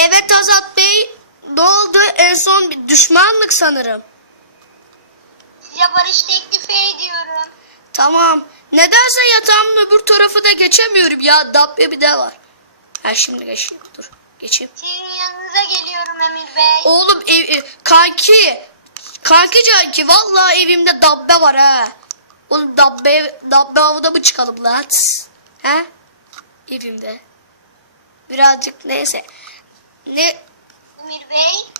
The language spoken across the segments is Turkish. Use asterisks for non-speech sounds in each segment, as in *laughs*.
Evet Azat Bey. Ne oldu? En son bir düşmanlık sanırım. Size barış teklifi ediyorum. Tamam. Nedense yatağımın öbür tarafı da geçemiyorum ya. Dabbe bir de var. Ha şimdi geçeyim. Dur. Geçeyim. Sizin yanınıza geliyorum Emir Bey. Oğlum ev, ev- kanki. Kanki canki. Vallahi evimde dabbe var ha. Oğlum dabbe, dabbe avına mı çıkalım lan? He? Evimde. Birazcık neyse. Ne? Bey.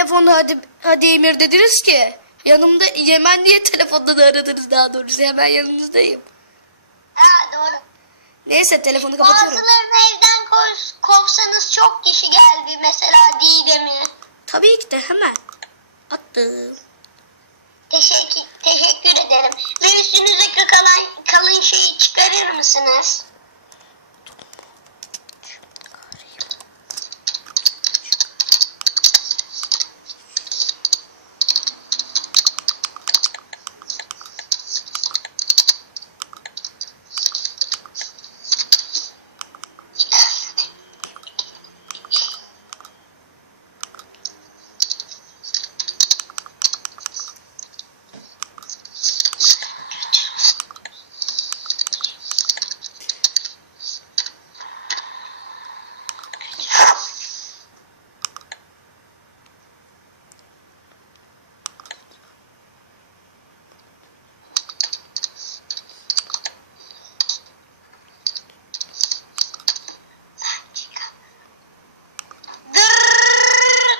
Telefonda hadi, hadi Emir dediniz ki? Yanımda Yemen diye telefonda da aradınız daha doğrusu hemen yanınızdayım. Ha doğru. Neyse telefonu kapatıyorum. Bazılarını evden kov- kovsanız çok kişi geldi. Mesela Didem'i. Tabii ki de hemen. Attım. Teşekkür, teşekkür ederim. Ve üstünüzdeki kalan, kalın şeyi çıkarır mısınız? Dırrrr.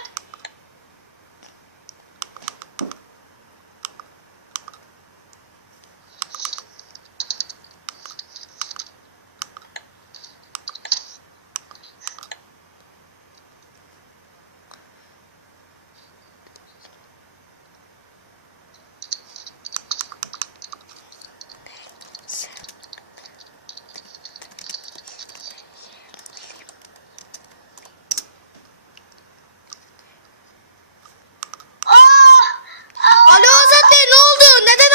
Aa! Aa! Alo Azat Bey ne oldu? Neden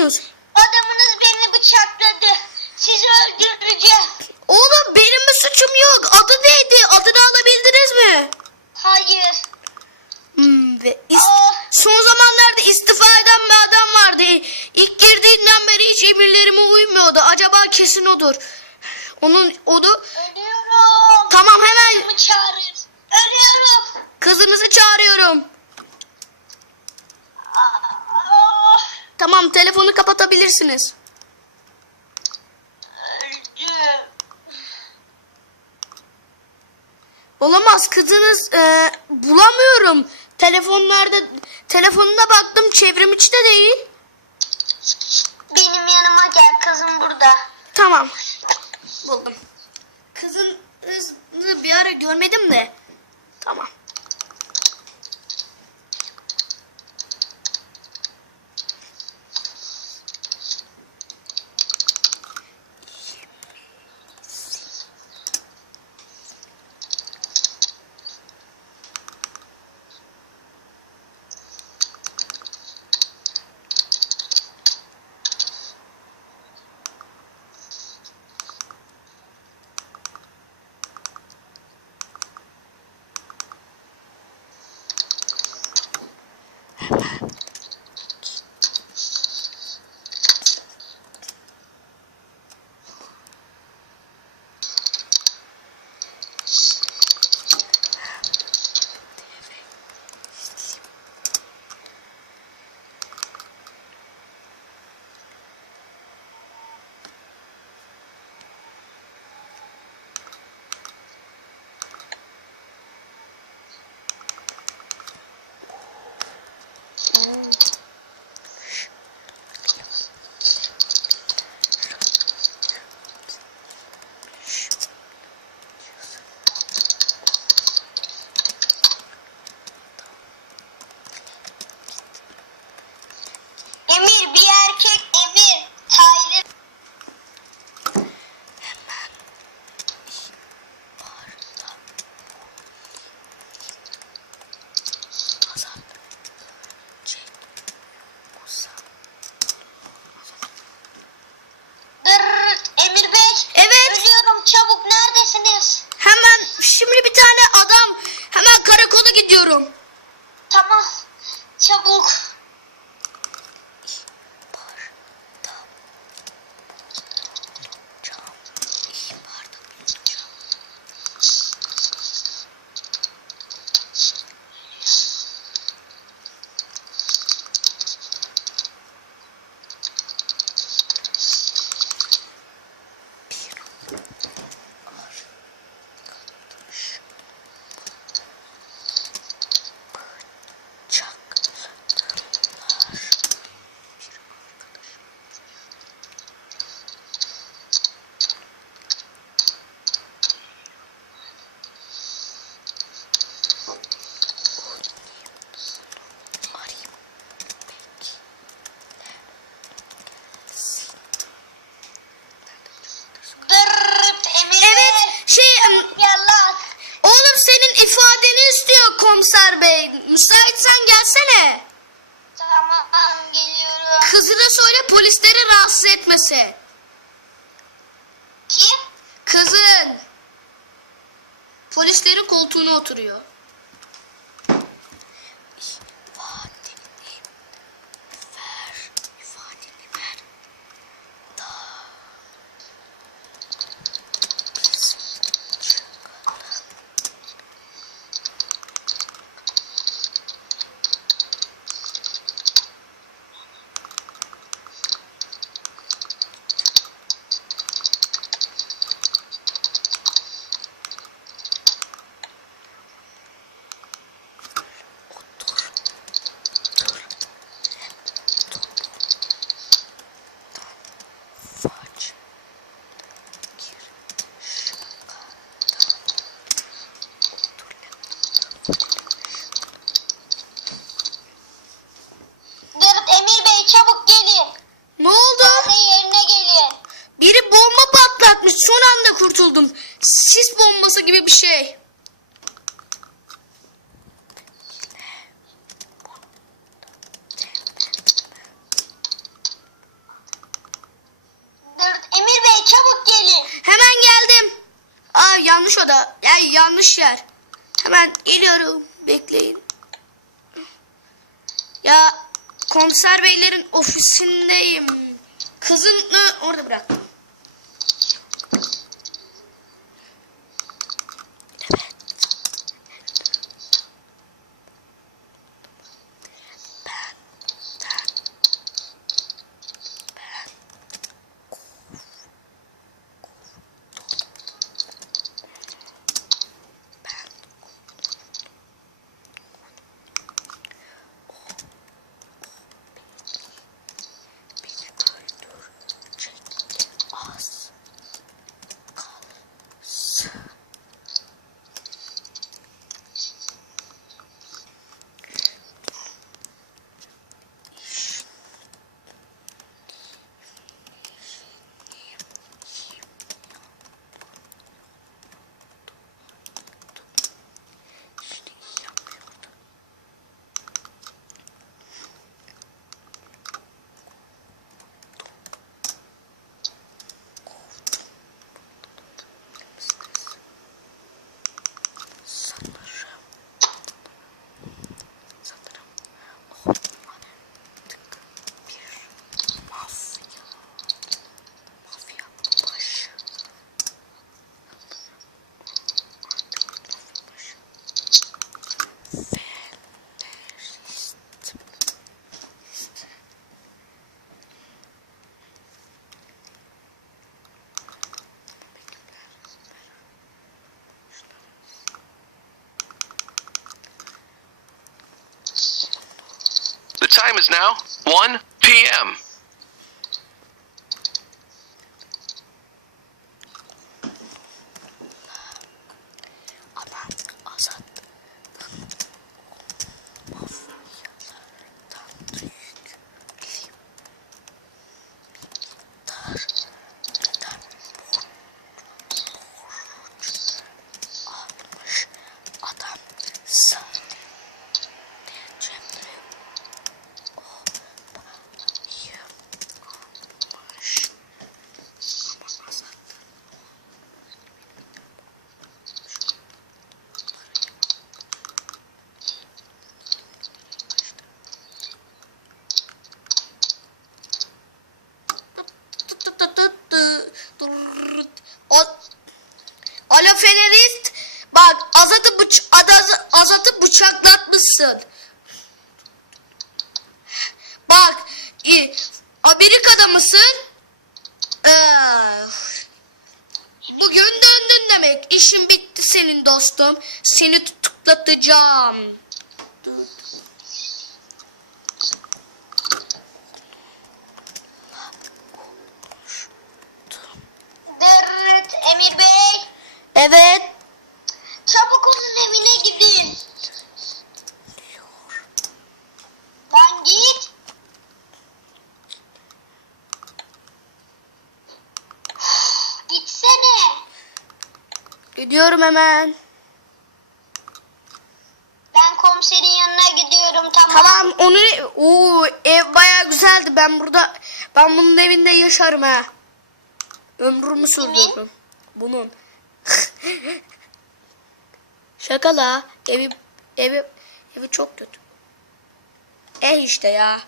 ağlıyorsunuz? Adamınız beni bıçakladı. Sizi öldüreceğim. Oğlum benim bir suçum yok. Adı neydi? Adını alabildiniz mi? Hayır. Hmm, ve Aa! son zamanlarda istifa eden bir adam vardı. İlk girdiğinden beri hiç emirlerime uymuyordu. Acaba kesin odur. Onun onu. Ölüyorum. Tamam hemen Kızımı çağırır. Ölüyorum. kızınızı çağırıyorum. Tamam telefonu kapatabilirsiniz. Olamaz kızınız e, bulamıyorum. Telefonlarda telefonuna baktım çevrim içi de değil. Benim yanıma gel kızım burada. Tamam. Buldum. Kızınızı bir ara görmedim de. Tamam. Polislerin koltuğuna oturuyor. Dırrrt Emir Bey çabuk gelin. Ne oldu? Hadi yerine gelin. Biri bomba patlatmış. Son anda kurtuldum. Sis bombası gibi bir şey. Emir Bey çabuk gelin. Hemen geldim. Aa yanlış oda. Yani yanlış yer. Hemen geliyorum. Bekleyin. Ya komiser beylerin ofisindeyim. Kızını orada bıraktım. Time is now 1 p.m. O- Alo fenerist. Bak Azat'ı bıç Azat'ı bıçaklatmışsın. Bak i- Amerika'da mısın? Ee, bugün döndün demek. İşin bitti senin dostum. Seni tutuklatacağım. Dırırt Emir Bey. Evet. Çabuk onun evine gidin. Lan git. Gitsene. Gidiyorum hemen. Ben komiserin yanına gidiyorum tamam. Tamam onu Oo, ev baya güzeldi. Ben burada ben bunun evinde yaşarım ha. Ömrümü sürdürürüm. Bunun. *laughs* Şaka la. Evi evi evi çok kötü. Eh işte ya.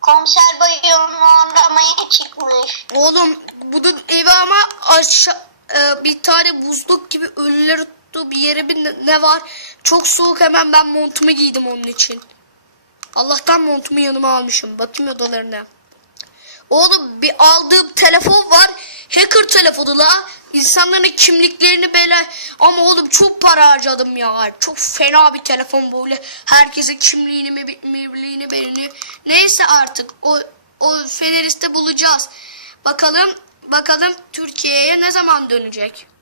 Komiser bayı onu aramaya çıkmış. Oğlum bunun evi ama aşağı e, bir tane buzluk gibi ölüleri tuttu bir yere bir ne- ne var. Çok soğuk hemen ben montumu giydim onun için. Allah'tan montumu yanıma almışım. Bakayım odalarına. Oğlum bir aldığım telefon var. Hacker telefonu la. İnsanların kimliklerini böyle ama oğlum çok para harcadım ya. Çok fena bir telefon böyle. Herkesin kimliğini mi mimliğini belini. Neyse artık o o Fenerist'i bulacağız. Bakalım bakalım Türkiye'ye ne zaman dönecek?